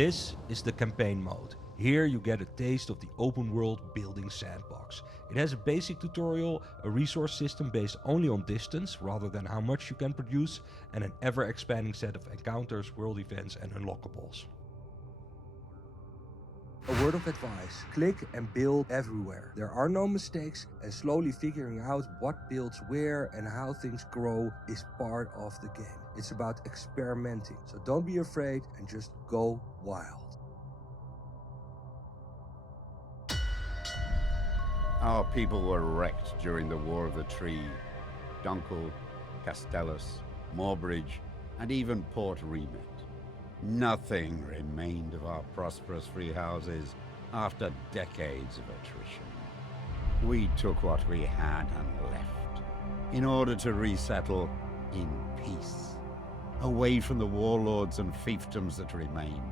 This is the campaign mode. Here you get a taste of the open world building sandbox. It has a basic tutorial, a resource system based only on distance rather than how much you can produce, and an ever expanding set of encounters, world events and unlockables. A word of advice, click and build everywhere. There are no mistakes, and slowly figuring out what builds where and how things grow is part of the game. It's about experimenting, so don't be afraid and just go wild. Our people were wrecked during the War of the Tree. Dunkel, Castellus, Moorbridge, and even Port Remit. Nothing remained of our prosperous free houses after decades of attrition. We took what we had and left, in order to resettle in peace, away from the warlords and fiefdoms that remain.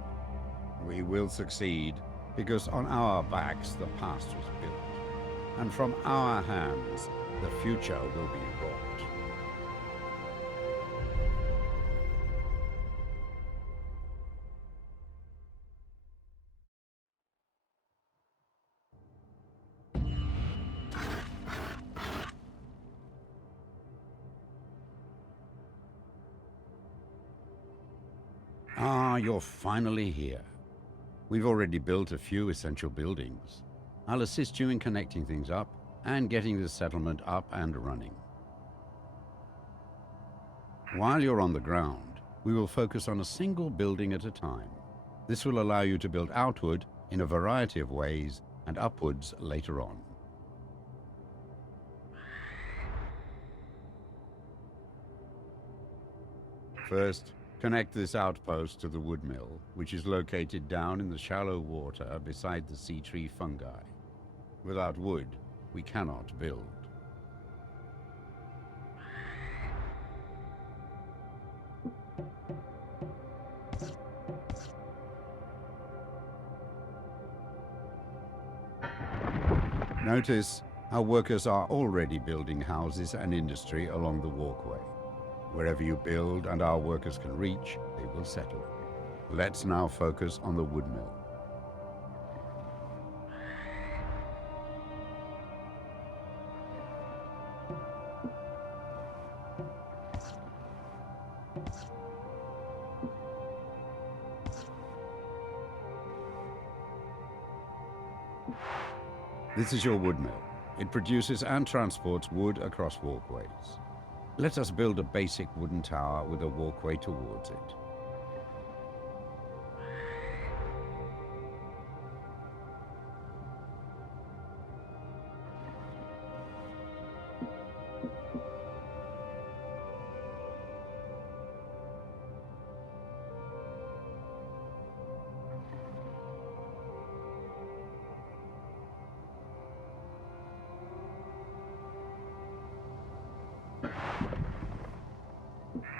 We will succeed, because on our backs the past was built, and from our hands the future will be wrought. Ah, you're finally here. We've already built a few essential buildings. I'll assist you in connecting things up and getting the settlement up and running. While you're on the ground, we will focus on a single building at a time. This will allow you to build outward in a variety of ways and upwards later on. First, connect this outpost to the wood mill, which is located down in the shallow water beside the sea tree fungi. Without wood, we cannot build. Notice our workers are already building houses and industry along the walkway. Wherever you build and our workers can reach, they will settle. Let's now focus on the wood mill. This is your wood mill. It produces and transports wood across walkways. Let us build a basic wooden tower with a walkway towards it.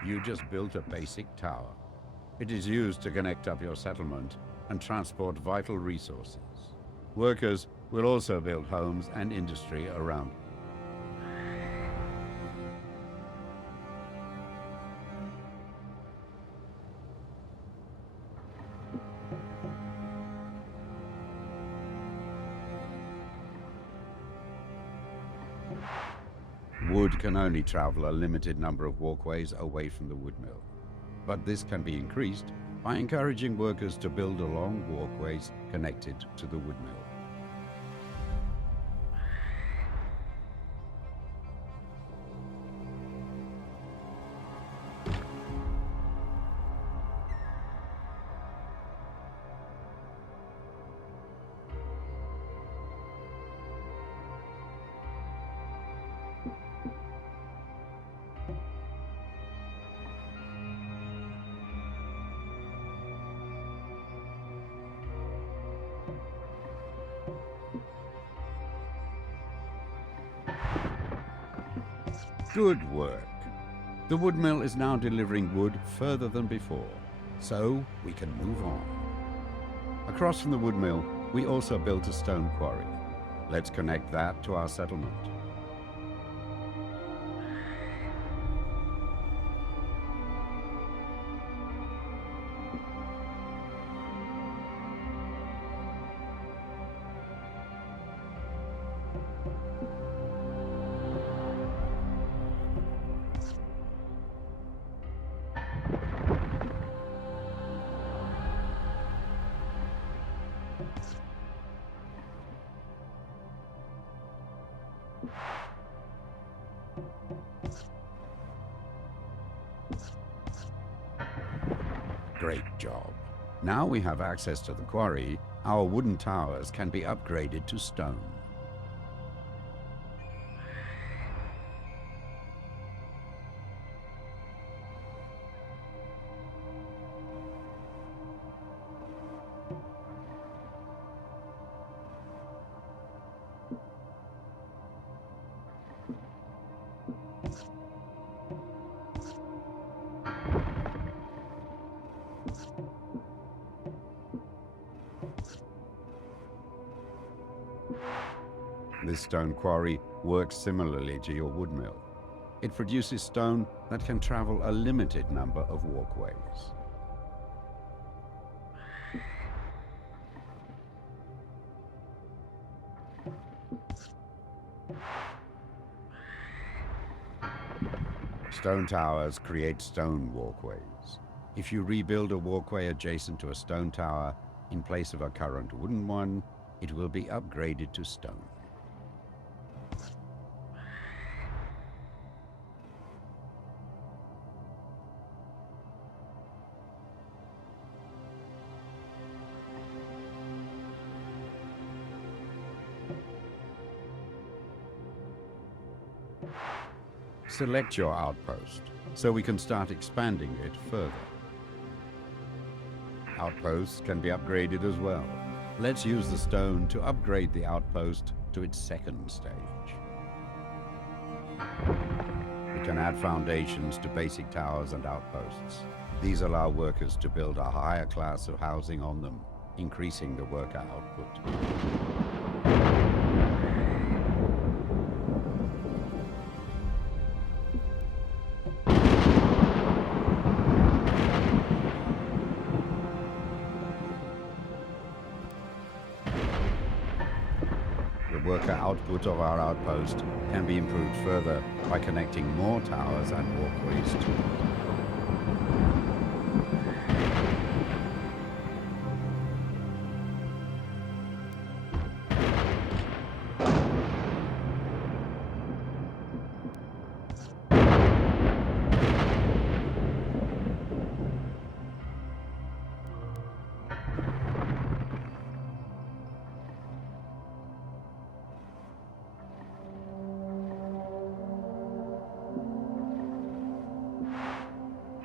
You just built a basic tower. It is used to connect up your settlement and transport vital resources. Workers will also build homes and industry around it. Wood can only travel a limited number of walkways away from the wood mill, but this can be increased by encouraging workers to build along walkways connected to the wood mill. Good work. The wood mill is now delivering wood further than before, so we can move on. Across from the wood mill, we also built a stone quarry. Let's connect that to our settlement. Great job. Now we have access to the quarry, our wooden towers can be upgraded to stone. This stone quarry works similarly to your wood mill. It produces stone that can travel a limited number of walkways. Stone towers create stone walkways. If you rebuild a walkway adjacent to a stone tower, in place of a current wooden one, it will be upgraded to stone. Select your outpost, so we can start expanding it further. Outposts can be upgraded as well. Let's use the stone to upgrade the outpost to its second stage. We can add foundations to basic towers and outposts. These allow workers to build a higher class of housing on them, increasing the worker output. The worker output of our outpost can be improved further by connecting more towers and walkways to it.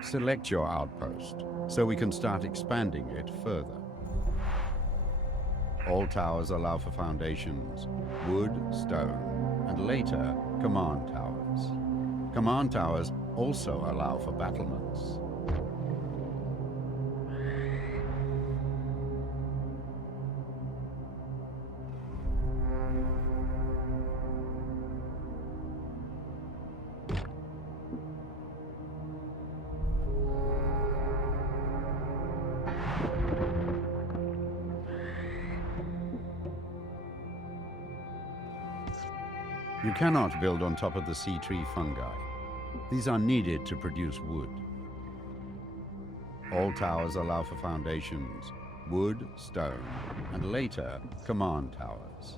Select your outpost, so we can start expanding it further. All towers allow for foundations, wood, stone, and later, command towers. Command towers also allow for battlements. You cannot build on top of the sea tree fungi. These are needed to produce wood. All towers allow for foundations, wood, stone, and later, command towers.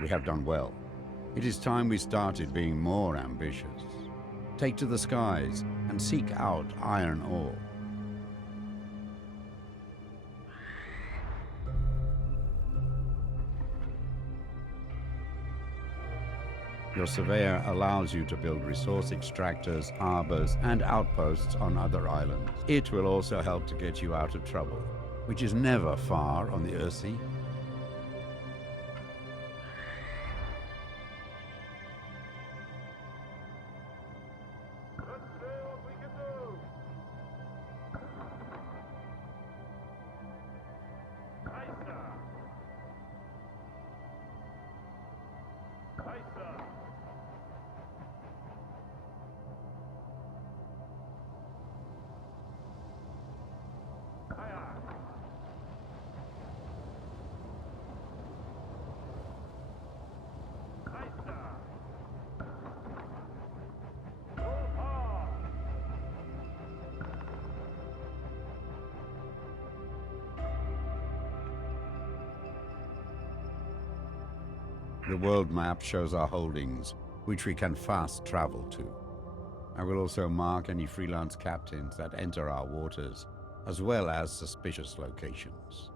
We have done well. It is time we started being more ambitious. Take to the skies and seek out iron ore. Your surveyor allows you to build resource extractors, harbors, and outposts on other islands. It will also help to get you out of trouble, which is never far on the Earthsea. The world map shows our holdings, which we can fast travel to. I will also mark any freelance captains that enter our waters, as well as suspicious locations.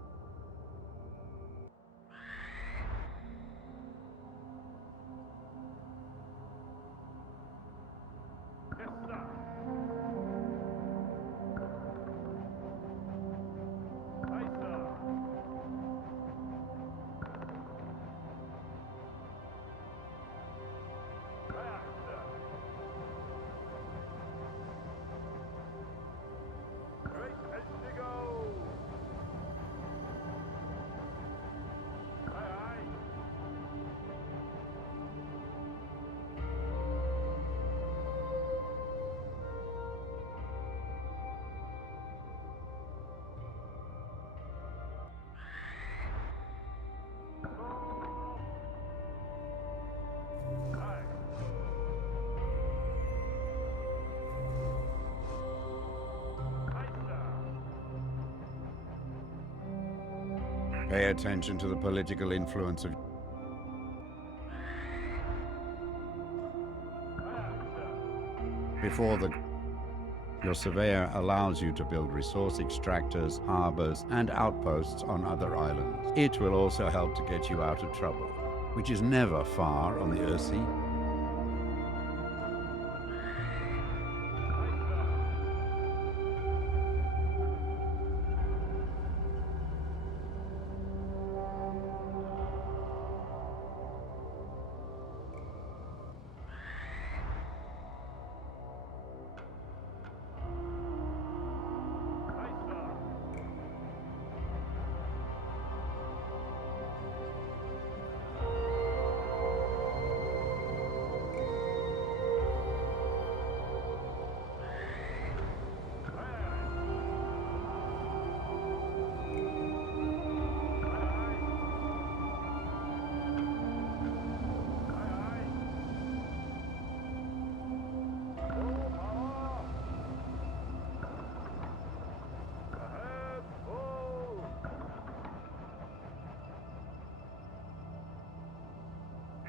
Pay attention to the political influence of... Your surveyor allows you to build resource extractors, harbors, and outposts on other islands. It will also help to get you out of trouble, which is never far on the Earthsea.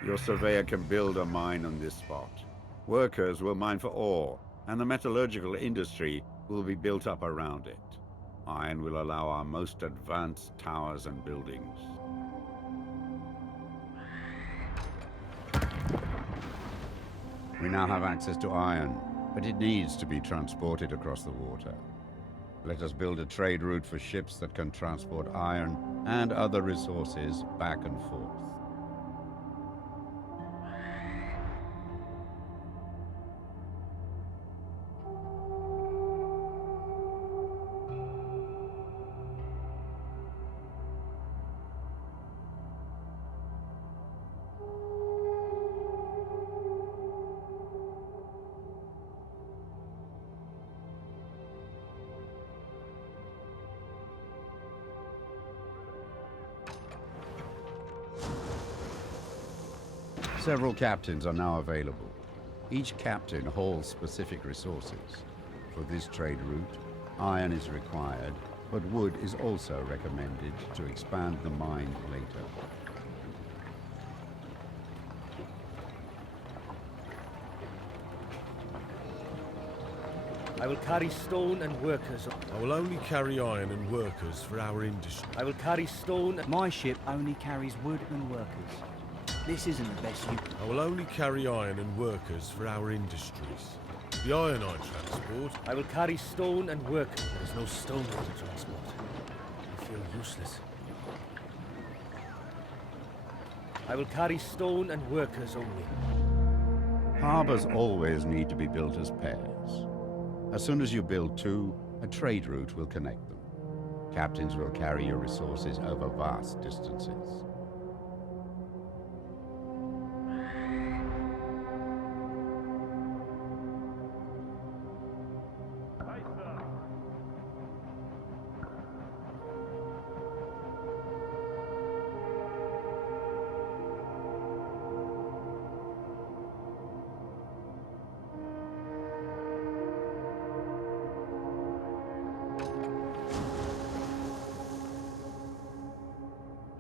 Your surveyor can build a mine on this spot. Workers will mine for ore, and the metallurgical industry will be built up around it. Iron will allow our most advanced towers and buildings. We now have access to iron, but it needs to be transported across the water. Let us build a trade route for ships that can transport iron and other resources back and forth. Several captains are now available. Each captain holds specific resources. For this trade route, iron is required, but wood is also recommended to expand the mine later. I will carry stone and workers. I will only carry iron and workers for our industry. I will carry stone. My ship only carries wood and workers. This isn't the best you... I will only carry iron and workers for our industries. The iron I transport. I will carry stone and workers. There is no stone to transport. I feel useless. I will carry stone and workers only. Harbors always need to be built as pairs. As soon as you build two, a trade route will connect them. Captains will carry your resources over vast distances.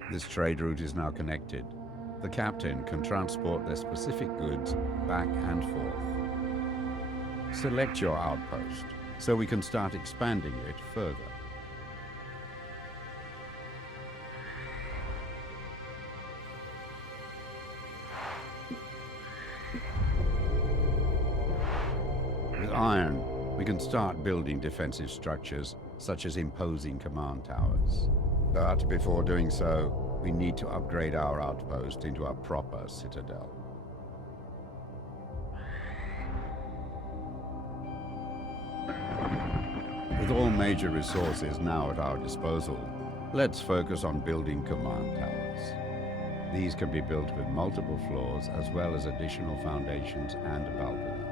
This trade route is now connected. the captain can transport their specific goods back and forth. Select your outpost so we can start expanding it further. With iron, we can start building defensive structures such as imposing command towers. But before doing so, we need to upgrade our outpost into a proper citadel. With all major resources now at our disposal, let's focus on building command towers. These can be built with multiple floors as well as additional foundations and balconies.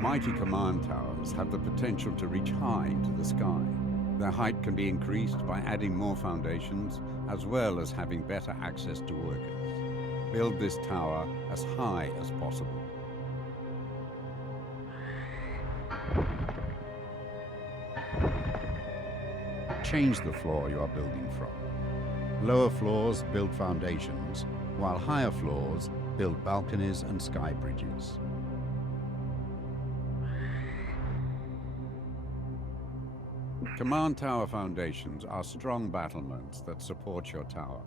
Mighty command towers have the potential to reach high into the sky. Their height can be increased by adding more foundations, as well as having better access to workers. Build this tower as high as possible. Change the floor you are building from. Lower floors build foundations, while higher floors build balconies and sky bridges. Command tower foundations are strong battlements that support your tower.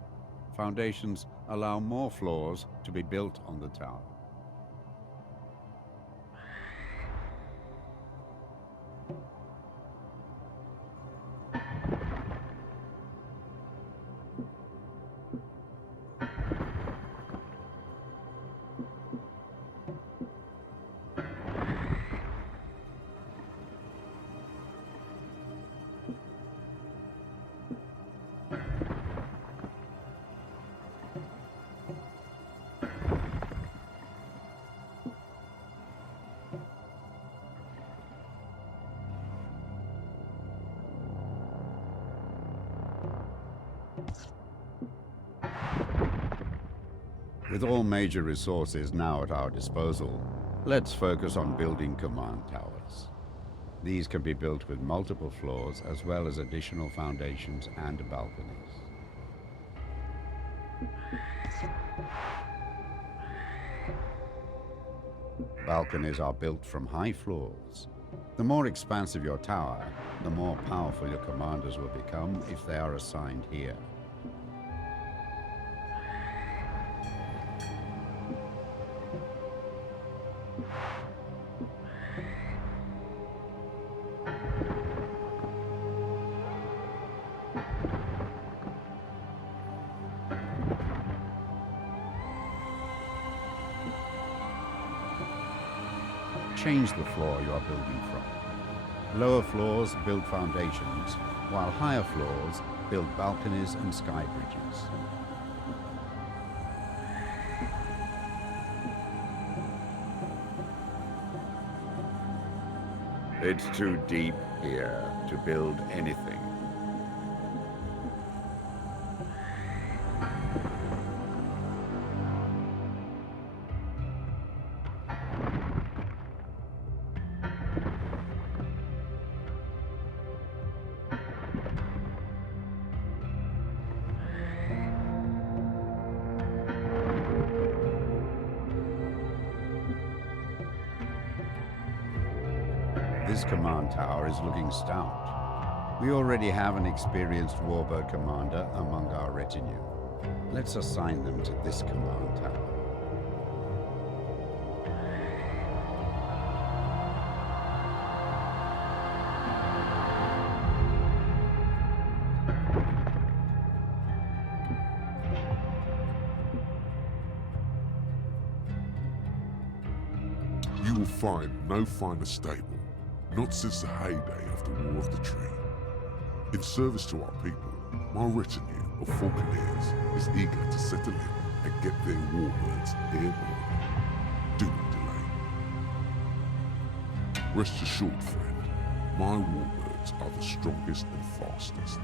Foundations allow more floors to be built on the tower. With all major resources now at our disposal, let's focus on building command towers. These can be built with multiple floors as well as additional foundations and balconies. Balconies are built from high floors. The more expansive your tower, the more powerful your commanders will become if they are assigned here. Change the floor you are building from. Lower floors build foundations, while higher floors build balconies and sky bridges. It's too deep here to build anything. This command tower is looking stout. We already have an experienced warbird commander among our retinue. Let's assign them to this command tower. You will find no finer stable, not since the heyday of the War of the Tree. In service to our people, my retinue of Falconeers is eager to settle in and get their warbirds airborne. Do not delay. Rest assured, friend, my warbirds are the strongest and fastest.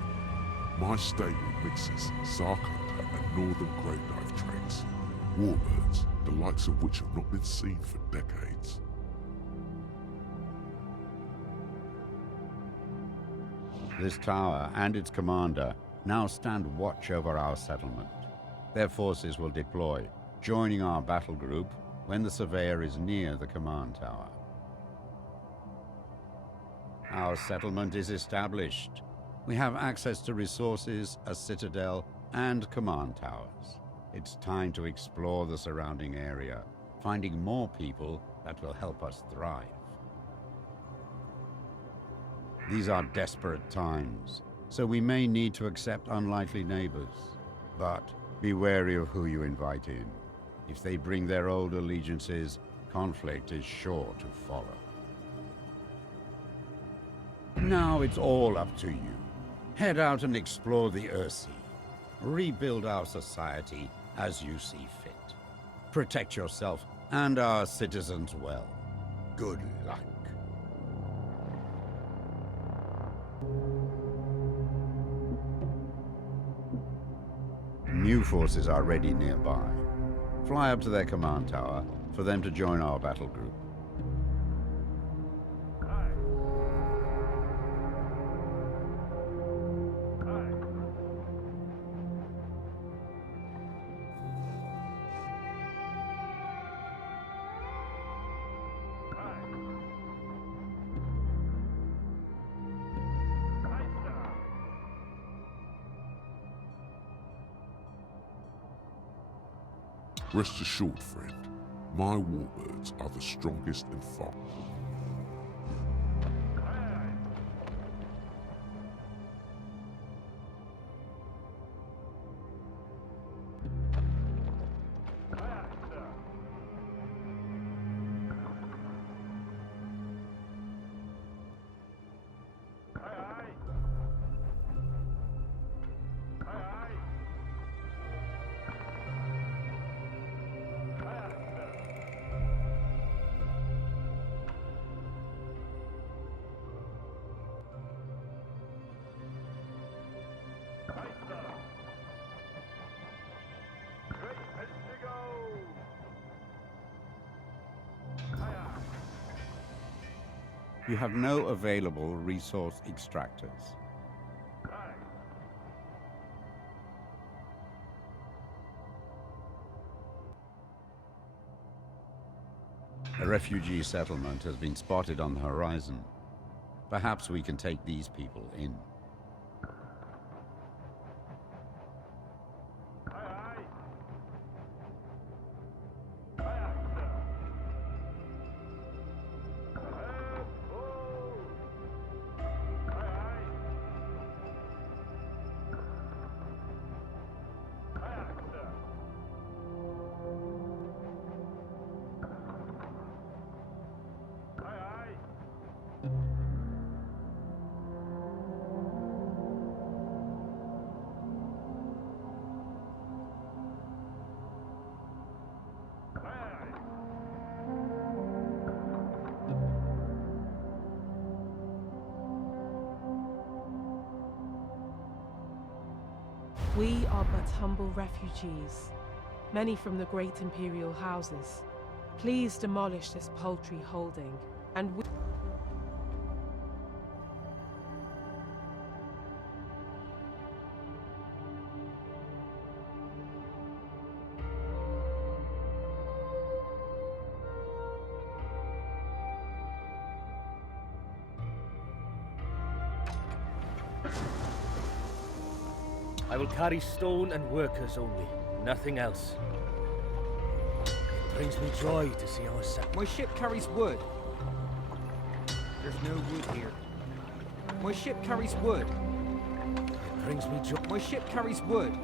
My stable mixes Sarkunda and Northern Great Knife traits, warbirds the likes of which have not been seen for decades. This tower and its commander now stand watch over our settlement. Their forces will deploy, joining our battle group when the surveyor is near the command tower. Our settlement is established. We have access to resources, a citadel, and command towers. It's time to explore the surrounding area, finding more people that will help us thrive. These are desperate times, so we may need to accept unlikely neighbors. But be wary of who you invite in. If they bring their old allegiances, conflict is sure to follow. Now it's all up to you. Head out and explore the Earthsea. Rebuild our society as you see fit. Protect yourself and our citizens well. Good luck. New forces are ready nearby. Fly up to their command tower for them to join our battle group. Rest assured, friend, my warbirds are the strongest and fastest. You have no available resource extractors. A refugee settlement has been spotted on the horizon. Perhaps we can take these people in. We are but humble refugees, many from the great imperial houses. Please demolish this paltry holding, and we... I will carry stone and workers only, nothing else. It brings me joy to see our set. My ship carries wood. There's no wood here. My ship carries wood. It brings me joy. My ship carries wood.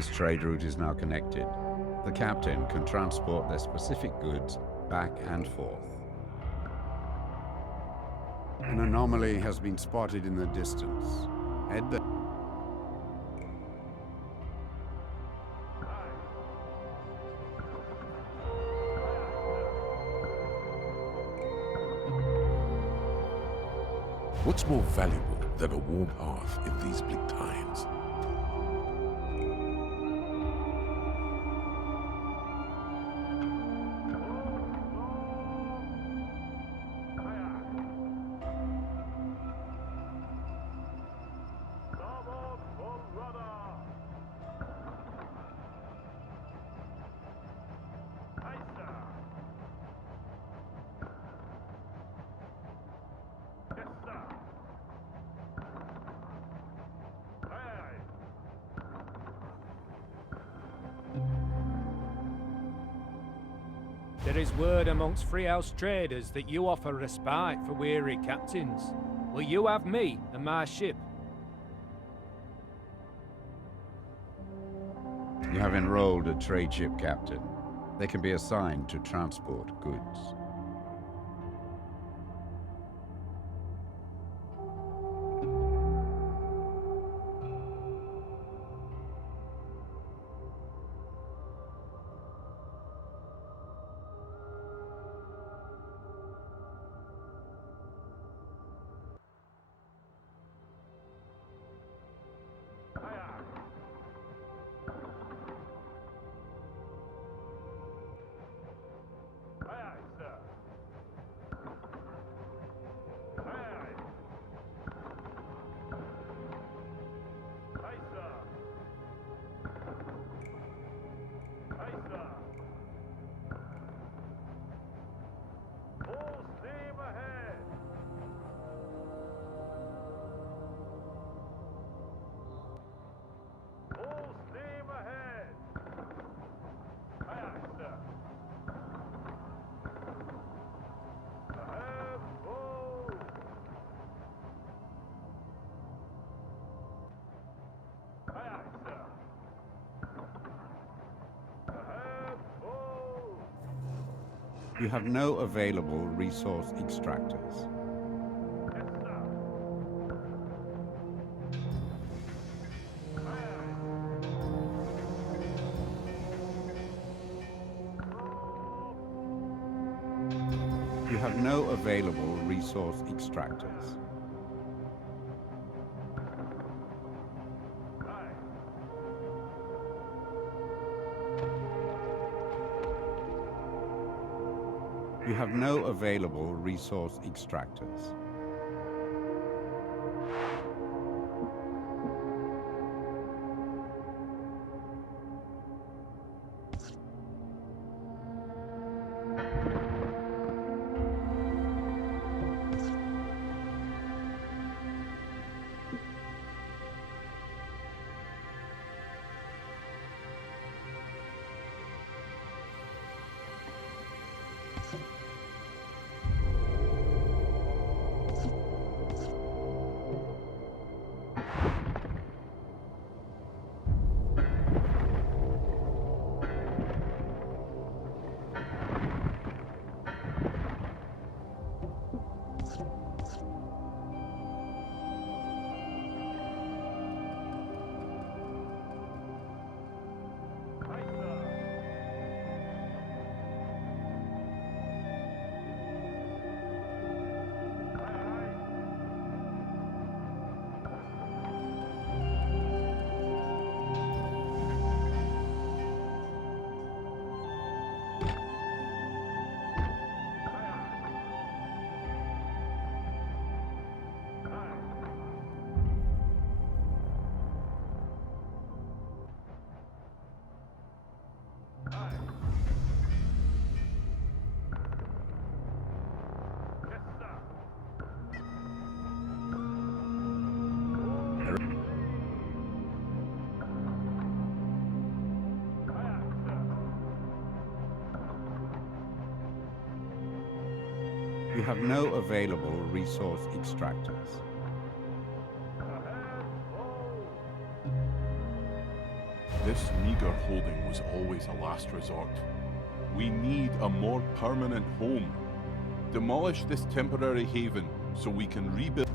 This trade route is now connected. The captain can transport their specific goods back and forth. An anomaly has been spotted in the distance. Head there. What's more valuable than a warm hearth in these bleak times? There is word amongst Freehouse traders that you offer respite for weary captains. Will you have me and my ship? You have enrolled a trade ship captain. They can be assigned to transport goods. You have no available resource extractors. You have no available resource extractors. You have no available resource extractors. You have no available resource extractors. This meager holding was always a last resort. We need a more permanent home. Demolish this temporary haven so we can rebuild.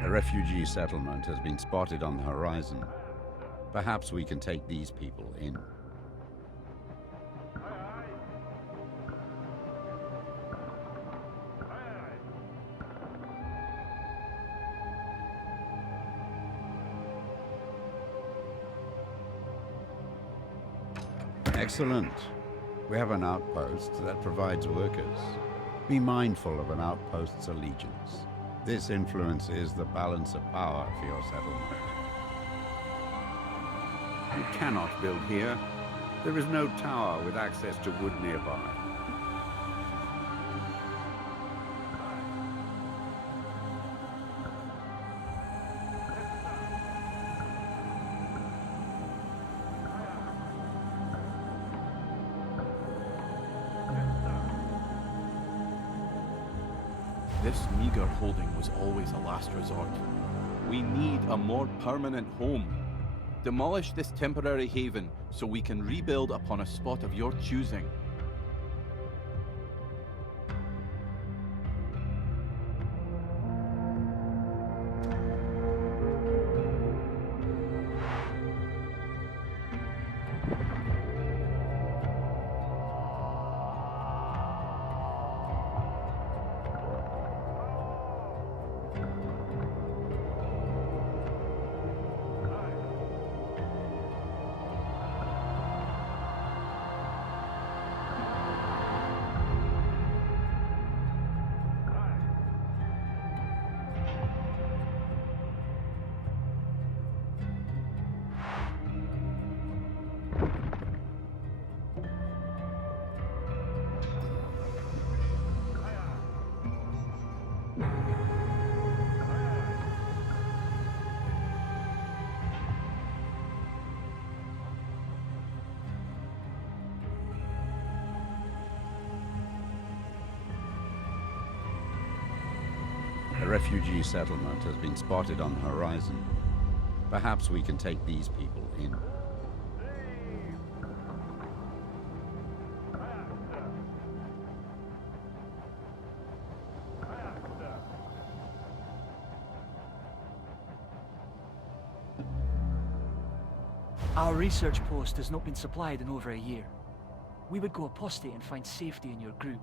A refugee settlement has been spotted on the horizon. Perhaps we can take these people in. Excellent. We have an outpost that provides workers. Be mindful of an outpost's allegiance. This influences the balance of power for your settlement. You cannot build here. There is no tower with access to wood nearby. This meager holding was always a last resort. We need a more permanent home. Demolish this temporary haven so we can rebuild upon a spot of your choosing. A refugee settlement has been spotted on the horizon. Perhaps we can take these people in. Our research post has not been supplied in over a year. We would go apostate and find safety in your group.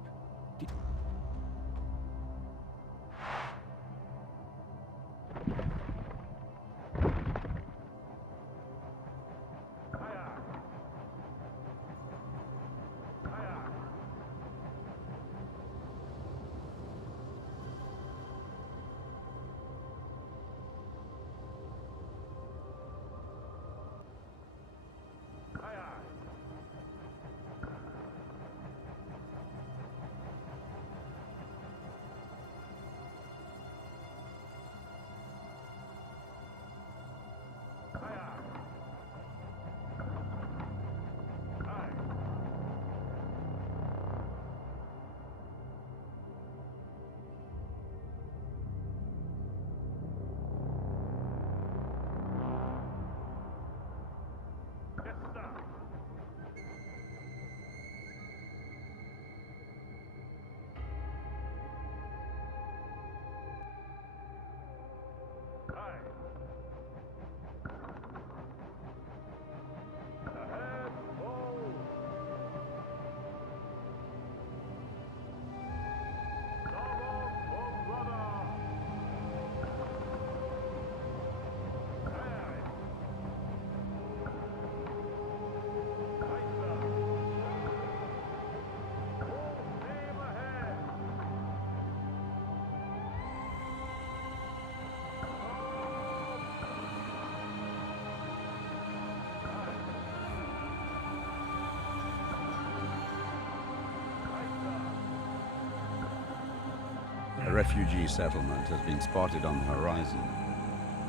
refugee settlement has been spotted on the horizon.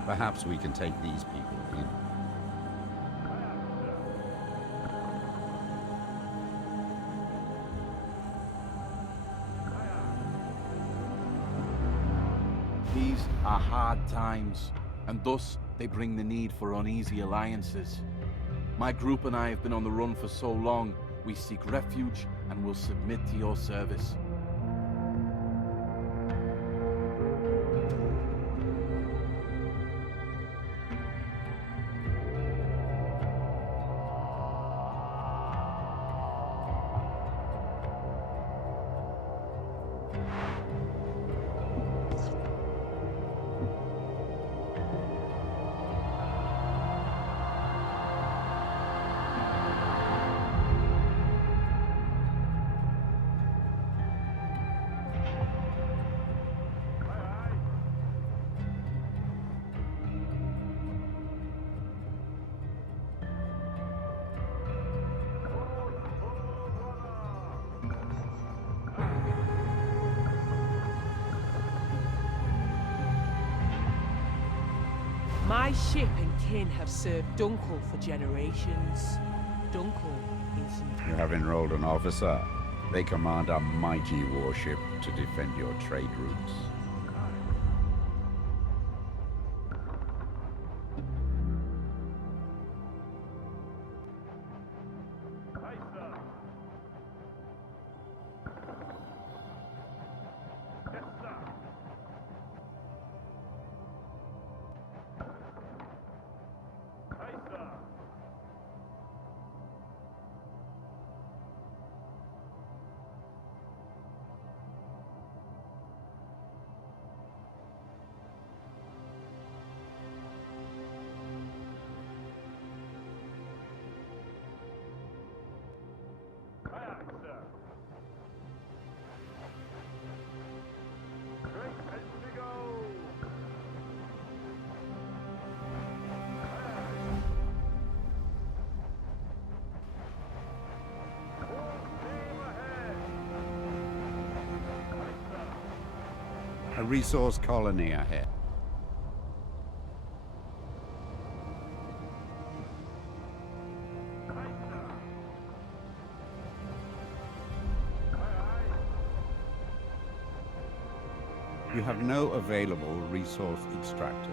Perhaps we can take these people in. These are hard times, and thus they bring the need for uneasy alliances. My group and I have been on the run for so long, we seek refuge and will submit to your service. My ship and kin have served Dunkel for generations. Dunkel isn't... You have enrolled an officer. They command a mighty warship to defend your trade routes. A resource colony ahead. You have no available resource extractors.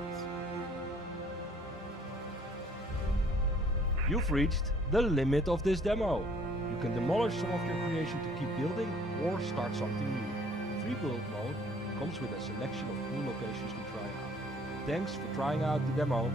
You've reached the limit of this demo. You can demolish some of your creation to keep building or start something new. Free build mode comes with a selection of cool locations to try out. Thanks for trying out the demo.